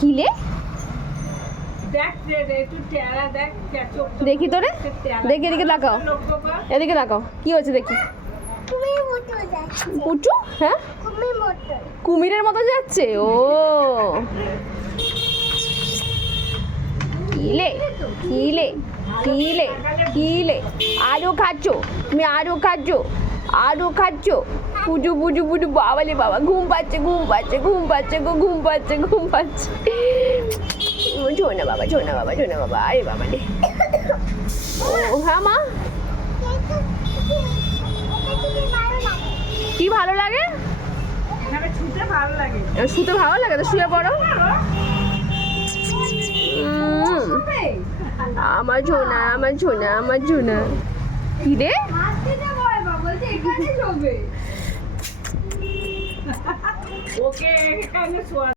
কিলে দেখি তোরে, দেখি এদিকে তাকাও, এদিকে তাকাও, কি হয়েছে দেখি। পুচু, হ্যাঁ কুমিরের মতো যাচ্ছে ও। কিলে কিলে কিলে কিলে, আরো খাচ্ছ তুমি, আরো খাচ্ছ, আরো খাচ্ছ। পুজু পুজু পুজু, বাবালে বাবা, ঘুম পাচ্ছে ঘুম পাচ্ছে ঘুম পাচ্ছে গো, ঘুম পাচ্ছে ঘুম পাচ্ছে। ছোনা বাবা, ছোনা বাবা, ছোনা বাবা, আরে বাবা রে। ও হ্যাঁ মা, কি ভালো লাগে? শুতে ভালো লাগে তো শুয়ে পড়ো। আমার ছোনা, আমার ছোনা, আমার ছোনা। কি রে ওকে